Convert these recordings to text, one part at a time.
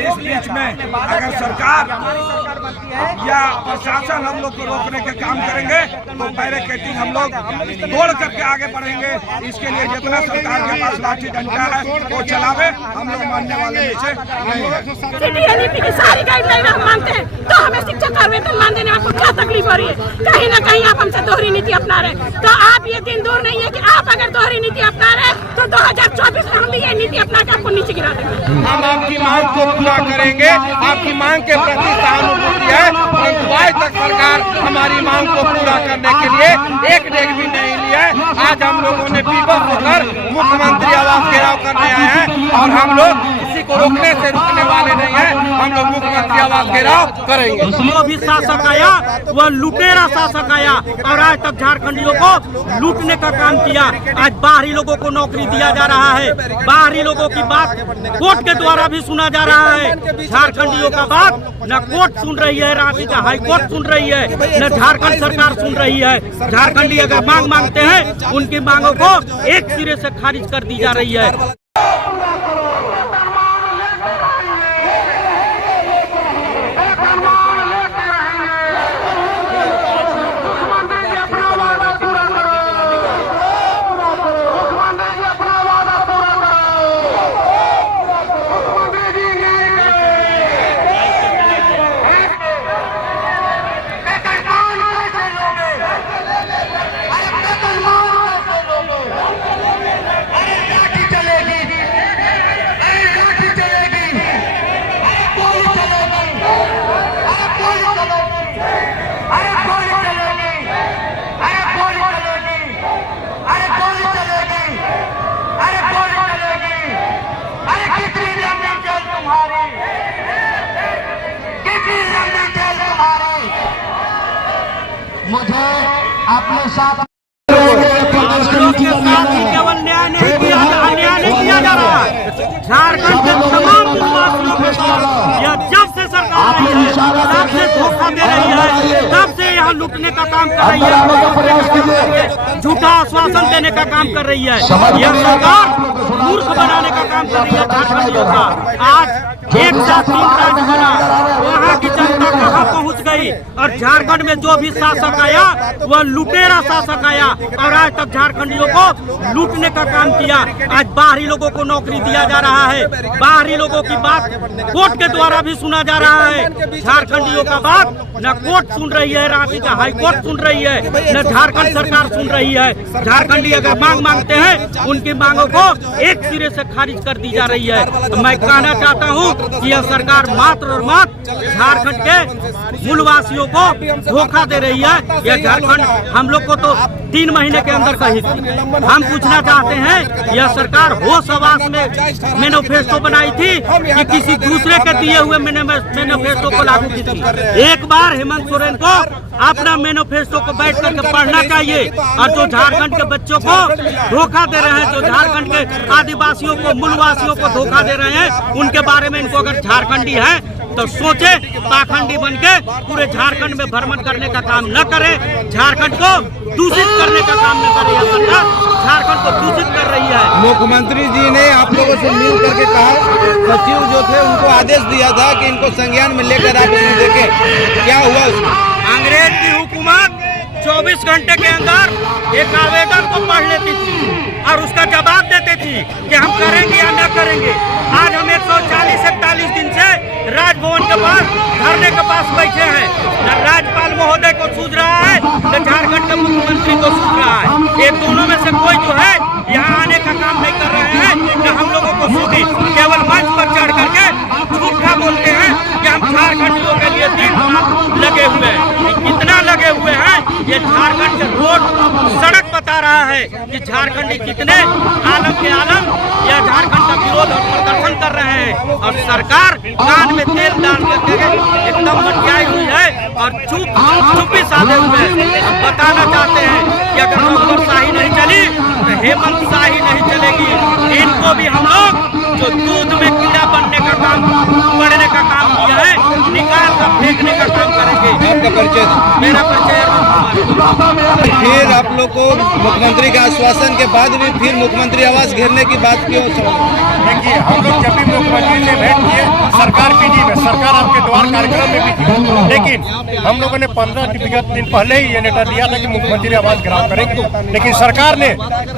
इस बीच में अगर सरकार या प्रशासन हम लोग को रोकने का काम करेंगे तो बैरिकेडिंग हम लोग तोड़ करके आगे बढ़ेंगे। इसके लिए जितना सरकार के पास लाठी डंडा है वो चलावे, हम लोग मानने वाले नहीं है। सारी गाइडलाइन हम मानते हैं तो हमें शिक्षक का वेतन मान देने आपको क्या तकलीफ हो रही है? कहीं ना कहीं आप हमसे दोहरी नीति अपना रहे, तो आप ये दिन दूर नहीं है कि आप अगर दोहरी नीति अपना रहे तो 2024 में हम भी ये नीति अपना के आपको नीचे गिरा देंगे। हम आपकी मांग को पूरा करेंगे, आपकी मांग के प्रति सहानुभूति है, परंतु आज तक सरकार हमारी मांग को पूरा करने के लिए एक डेग भी नहीं लिया है। आज हम लोगों ने विवश होकर मुख्यमंत्री आवास घेराव करने आए हैं और हम लोग किसी को रोकने से रुकने वाले नहीं है। हम लोग मुख्यमंत्री आवास घेराव करेंगे। जो भी शासक आया वह लुटेरा शासक आया और आज तक झारखंडियों को लूटने का काम किया। आज बाहरी लोगों को नौकरी दिया जा रहा है, बाहरी लोगों की बात कोर्ट के द्वारा भी सुना जा रहा है। झारखंडियों का बात न कोर्ट सुन रही है, रांची का हाई कोर्ट सुन रही है, न झारखंड सरकार सुन रही है। झारखंडी अगर मांग मांगते हैं उनकी मांगों को एक सिरे से खारिज कर दी जा रही है। मुझे अपने साथ केवल न्याय नहीं किया जा रहा है। झारखंड के तमाम निवासियों के साथ यह जब से सरकार आई है तब से धोखा दे रही है, तब से यहाँ लूटने का काम कर रही है, झूठा आश्वासन देने का काम कर रही है। यह सरकार मूर्ख बनाने का काम कर रही है झारखंडियों का। आज एक साथ 3 राज्य बना, वहाँ की जनता कहाँ पहुँच गई और झारखंड में जो भी शासक आया वह लुटेरा शासक आया और आज तक झारखंडियों को लूटने का काम किया। आज बाहरी लोगों को नौकरी दिया जा रहा है, बाहरी लोगों की बात कोर्ट के द्वारा भी सुना जा रहा है। झारखंडियों का बात न कोर्ट सुन रही है, रांची का हाई कोर्ट सुन रही है, न झारखंड सरकार सुन रही है। झारखंडी अगर मांग मांगते हैं उनकी मांगों को एक सिरे से खारिज कर दी जा रही है। तो मैं कहना चाहता हूँ कि यह सरकार मात्र और मात्र झारखंड के मूलवासियों को धोखा दे रही है। यह झारखंड हम लोग को तो 3 महीने के अंदर कही थी। हम पूछना चाहते हैं यह सरकार होश हवास में मैनिफेस्टो बनाई थी कि किसी दूसरे के दिए हुए मैनिफेस्टो को लागू की थी? एक बार हेमंत सोरेन को अपना मैनिफेस्टो को बैठ करके पढ़ना चाहिए। और जो झारखंड के बच्चों को धोखा दे रहे हैं, जो झारखंड के आदिवासियों को मूलवासियों को धोखा दे रहे हैं, उनके बारे में इनको अगर झारखंडी है तो सोचे पाखंडी बन के पूरे झारखंड में भ्रमण करने का काम न करे, झारखंड को दूषित करने का काम न करे। यह सरकार झारखंड को दूषित कर रही है। मुख्यमंत्री जी ने आप लोगों से मिल करके कहा, सचिव जो थे उनको आदेश दिया था कि इनको संज्ञान में लेकर आगे देखे, क्या हुआ उसमें? अंग्रेज की हुकूमत 24 घंटे के अंदर एक आवेदन को पढ़ लेती थी और उसका जवाब देती थी कि हम करेंगे या न करेंगे। आज हम 140-41 दिन से राजभवन के पास धरने के पास बैठे हैं। न राज्यपाल महोदय को सूझ रहा है, न झारखंड के मुख्यमंत्री को सूझ रहा है। ये दोनों में से कोई जो है यहाँ आने का काम नहीं कर रहे हैं, न हम लोगों को सूझी। केवल मंच पर चढ़ करके झूठा बोलते हैं कि हम झारखंडियों के लिए दिन लगे हुए हैं। कितना लगे हुए हैं ये झारखंड के रोड सड़क बता रहा है कि झारखंडी कितने आलम के आलम या झारखंड का विरोध और प्रदर्शन कर रहे हैं। और सरकार कान में तेल डाल करके एकदम मटियाई हुई है और चुप्पी साधे हुए हैं। हम बताना चाहते हैं कि अगर रघुवर शाही नहीं चली तो हेमंत शाही नहीं चलेगी। इनको भी हम लोग जो दूध में कीड़ा बनने का काम, बढ़ने का काम किया है, निकाल कर फेंकने का काम करेंगे। आपका परिचय? मेरा परिचय फिर आप लोग को मुख्यमंत्री के आश्वासन के बाद भी फिर मुख्यमंत्री आवास घेरने की बात क्यों? देखिए, हम लोग जब भी मुख्यमंत्री से भेंट किए सरकार पीजी में, सरकार आपके द्वार कार्यक्रम में भी थी, लेकिन हम लोगों ने 15 दिन पहले ही ये लेटर दिया था कि मुख्यमंत्री आवास घेराव करेंगे। लेकिन सरकार ने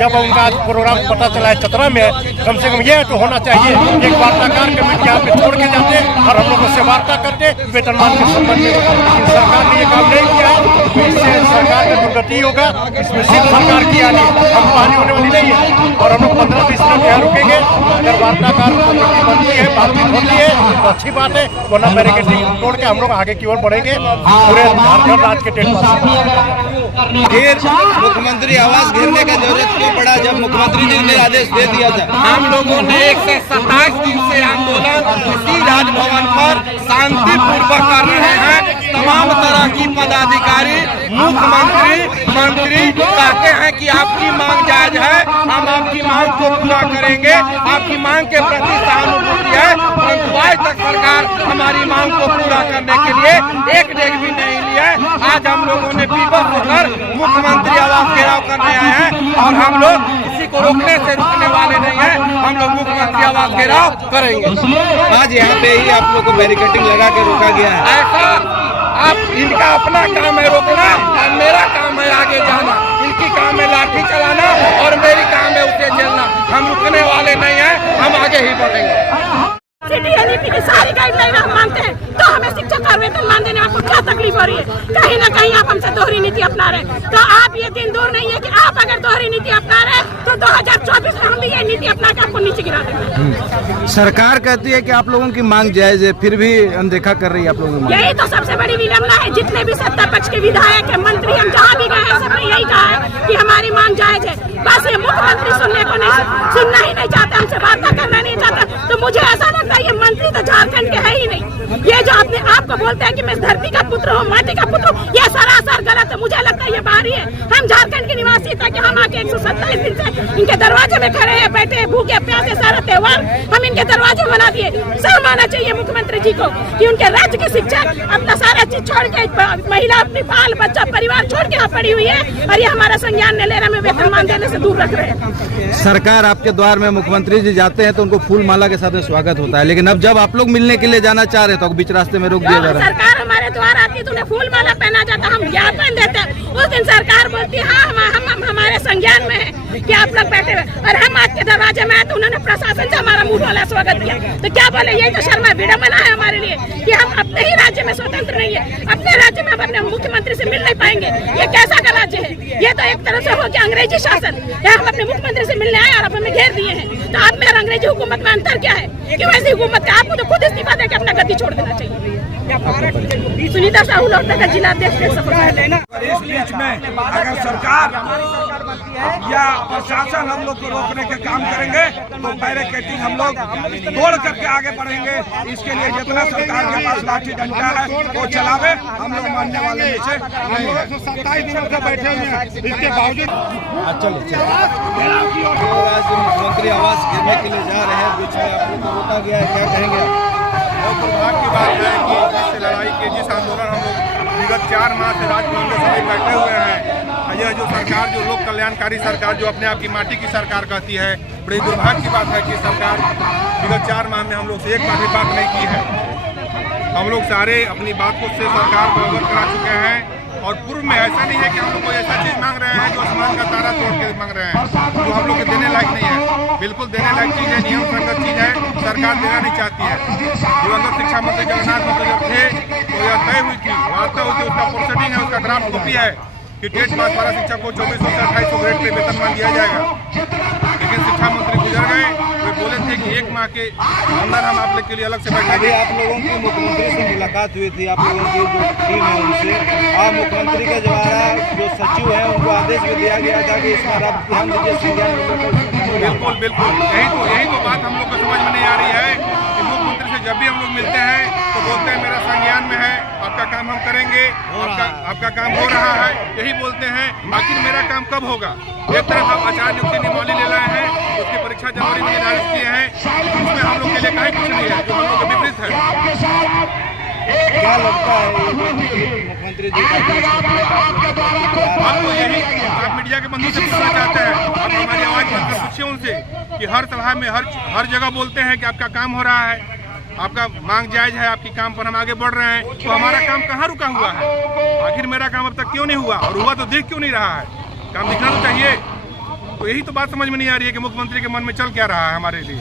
जब उनका प्रोग्राम पता चला है चतरा में, कम से कम ये तो होना चाहिए एक वार्ताकार कमेटी यहाँ पे छोड़ के जाते और हम लोगों से वार्ता करते वेतनमान के संबंध में। लेकिन सरकार ने ये काम नहीं किया, तो इससे सरकार का दुर्गति होगा। इसमें सिर्फ सरकार की आनी हम पानी होने वाली नहीं है। और हम लोग 15-20 मिनट यहाँ रुकेंगे। अगर वार्ताकार कमेटी बनती है, बातचीत होती है तो अच्छी बात है, वरना बैरिकेडिंग तोड़ के हम लोग आगे की ओर बढ़ेंगे पूरे झारखंड राज्य के टेंट पर। फिर मुख्यमंत्री आवास घेरने का जरूरत क्यों पड़ा जब मुख्यमंत्री जी ने आदेश दे दिया था? हम लोगों ने 127 दिन से आंदोलन इसी राजभवन पर शांतिपूर्वक कर रहे हैं। तमाम तरह की पदाधिकारी, मुख्यमंत्री, मंत्री कहते हैं कि आपकी मांग जायज है, हम आपकी मांग को पूरा करेंगे, आपकी मांग के प्रति सहानुभूति है, परंतु आज तक सरकार हमारी मांग को पूरा करने के लिए एक डेग भी नहीं लिया है। आज हम लोगों ने विवश होकर मुख्यमंत्री आवास घेराव करने आए हैं और हम लोग किसी को रोकने से रुकने वाले नहीं हैं। हम लोग मुख्यमंत्री आवास घेराव करेंगे। आज यहाँ पे ही आप लोग को बैरिकेडिंग लगा के रोका गया है। ऐसा आप इनका अपना काम है रोकना और मेरा काम है आगे जाना। इनकी काम है लाठी चलाना और मेरी काम है उसे झेलना। हम रुकने वाले नहीं हैं, हम आगे ही बढ़ेंगे। CDNEP की सारी गाइडलाइन हम मानते हैं, तो हमें शिक्षक का वेतनमान देने में आपको क्या तकलीफ हो रही है? कहीं ना कहीं आप हमसे दोहरी नीति अपना रहे हैं। तो आप ये दिन दूर नहीं है कि आप अगर दोहरी नीति अपना रहे तो 2024 में हम भी ये नीति अपना के आपको नीचे गिरा देंगे। सरकार कहती है कि आप लोगों की मांग जायज है, फिर भी अनदेखा कर रही है आप लोगों की। यही तो सबसे बड़ी विडम्बना है। जितने भी सत्ता पक्ष के विधायक है, मंत्री, हम जहाँ भी गए हैं सबने यही कहा है कि हमारी मांग जायज है। बस ये मुख्यमंत्री सुनना ही नहीं चाहते, हमसे वार्ता करना नहीं चाहता। तो मुझे ऐसा लगता है ये मंत्री तो झारखंड के है ही नहीं। ये जो अपने आप को बोलते हैं कि मैं धरती का पुत्र हूँ, माटी का पुत्र हूँ, ये सरासर गलत है। मुझे लगता है ये बाहरी है। हम झारखंड के निवासी था कि हम आके 127 दिन से इनके दरवाजे में खड़े हैं, बैठे हैं, भूखे प्यासे, सारा त्योहार हम इनके दरवाजे में मना दिए। शर्म आना चाहिए मुख्यमंत्री जी को कि उनके राज्य के शिक्षक अपना सारा चीज छोड़ के, महिला अपनी बाल बच्चा परिवार छोड़ के यहाँ पड़ी हुई है और ये हमारा संज्ञान नहीं ले रहा, में वेतनमान देने से दूर रख रहे हैं। सरकार आपके द्वार में मुख्यमंत्री जी जाते हैं तो उनको फूल माला के साथ स्वागत होता है, लेकिन अब जब आप लोग मिलने के लिए जाना चाह रहे तो बीच रास्ते में रोक दिया जा रहा है। सरकार हमारे द्वार आती है तो उन्हें फूल माला पहना जाता, हम ज्ञापन देते हैं। उस दिन सरकार बोलती है हाँ हम हमारे संज्ञान में है कि आप लोग बैठे हुए, और हम आज के दरवाजे में आए तो उन्होंने प्रशासन से हमारा मुंह वाला स्वागत किया। तो क्या बोले, यही तो शर्मा विडम्बना है हमारे लिए कि हम अपने ही राज्य में स्वतंत्र नहीं है। अपने राज्य में हम अपने मुख्यमंत्री से मिल नहीं पाएंगे। ये कैसा का राज्य है? ये तो एक तरह से हो गया अंग्रेजी शासन। हम अपने मुख्यमंत्री से मिलने आए और अब हमें घेर दिए हैं। तो आप में अंग्रेजी हुकूमत में अंतर क्या है? क्यों ऐसी हुकूमत का? आपको तो खुद इस्तीफा देकर अपना गद्दी छोड़ देना चाहिए। सुनीता साहू लोकसभा जिलाध्यक्ष। इस बीच में अगर सरकार या प्रशासन हम लोग को रोकने के काम करेंगे तो बैरिकेडिंग हम लोग तोड़ करके आगे बढ़ेंगे। इसके लिए जितना सरकार के पास लाठी डंडा है वो चलावे, हम लोग मानने वाले नहीं है। 27 दिनों से बैठे हुए हैं, इसके बावजूद मुख्यमंत्री आवास घेरने के लिए जा रहे हैं, बीच में आप लोग को रोका गया है, क्या कहेंगे? बहुत दुर्भाग्य की बात है कि जिस लड़ाई के जिस आंदोलन हम लोग विगत 4 माह से राजभवन में सभी बैठे हुए हैं, यह जो सरकार, जो लोक कल्याणकारी सरकार, जो अपने आप की माटी की सरकार कहती है, बड़ी दुर्भाग्य की बात है कि सरकार विगत 4 माह में हम लोग से एक बार भी बात नहीं की है। हम लोग सारे अपनी बात को से सरकार को अवगत करा चुके हैं और पूर्व में ऐसा नहीं है कि हम लोग कोई ऐसा चीज़ मांग रहे हैं जो आसमान का तारा तोड़ के मांग रहे हैं, जो हम लोग के देने लायक नहीं है। बिल्कुल देने लायक चीज़ है, नियम संगत चीज़ है, सरकार देना नहीं चाहती है। दिवंगत शिक्षा मंत्री जगन्नाथ महतो जब थे तो यह तय हुई थी, वार्ता हुई थी, उसका प्रोसीडिंग है, उसका ड्राफ्ट कॉपी है कि टेट पास वाला शिक्षक को 2400 से 2800 ग्रेड पे वेतनमान दिया जाएगा। लेकिन शिक्षा मंत्री गुजर गए, वे बोले थे कि 1 माह के अंदर हम आप लोग के लिए अलग से बैठेंगे। अभी आप लोगों की मुख्यमंत्री से मुलाकात हुई थी, आप लोगों की जो टीम है उनसे, और मुख्यमंत्री के द्वारा जो सचिव है उनको आदेश भी दिया गया था कि इस बार आप ध्यान दीजिए संज्ञान में। बिल्कुल बिल्कुल, यही तो बात हम लोग को समझ में नहीं आ रही है कि मुख्यमंत्री से जब भी हम लोग मिलते हैं तो बोलते हैं मेरा संज्ञान में है, आपका काम हम करेंगे, आपका काम हो रहा है, यही बोलते हैं। आखिर मेरा काम कब होगा? एक तरफ आप आचार्य नियुक्ति नियमावली ले रहे हैं, उसकी परीक्षा जनवरी में निर्धारित किए हैं, उसमें हम लोग के लिए कहीं कुछ नहीं है, जो हम लोग विपरीत है। क्या लगता है मुख्यमंत्री जी आपको यही आप मीडिया के बंधु से पूछना चाहते हैं, आप हमारी आवाज बनकर पूछिए उनसे कि हर सभा में हर जगह बोलते हैं कि आपका काम हो रहा है, आपका मांग जायज है, आपकी काम पर हम आगे बढ़ रहे हैं, तो हमारा काम कहाँ रुका हुआ है? आखिर मेरा काम अब तक क्यों नहीं हुआ, और हुआ तो दिख क्यों नहीं रहा है? काम दिखना तो चाहिए। तो यही तो बात समझ में नहीं आ रही है कि मुख्यमंत्री के मन में चल क्या रहा है हमारे लिए।